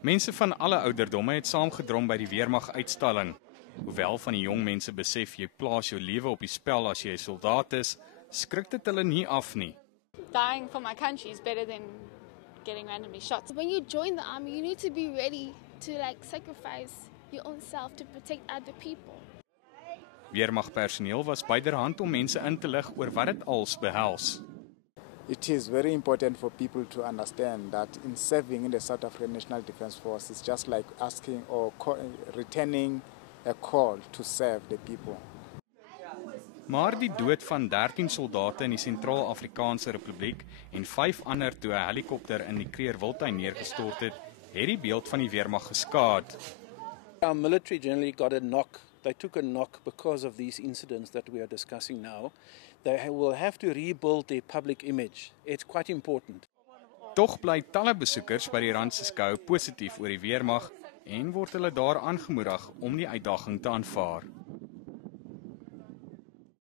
Mense van alle ouderdomme het saamgedrom by die weermaguitstalling. Hoewel van die jong mense besef jy plaas jou lewe op die spel as jy 'n soldaat is, skrik dit hulle nie af nie. Dying for my country is better than getting randomly shot. When you join the army, you need to be ready to sacrifice your own self to protect other people. Weermagpersoneel was byderhand om mense in te lig oor wat dit als behels. It is very important for people to understand that in serving in the South African National Defence Force is just like asking or returning a call to serve the people. Maar die dood van 13 soldate in die Sentraal-Afrikaanse Republiek en 5 ander toe 'n helikopter in die Kruger Wildtuin neergestort het die beeld van die weermag geskaad. Our military generally got a knock. They took a knock because of these incidents that we are discussing now. They will have to rebuild their public image. It's quite important. Tog bly talle besoekers by die Randse skou positief oor die weermag en word hulle daar aangemoedig om die uitdaging te aanvaar.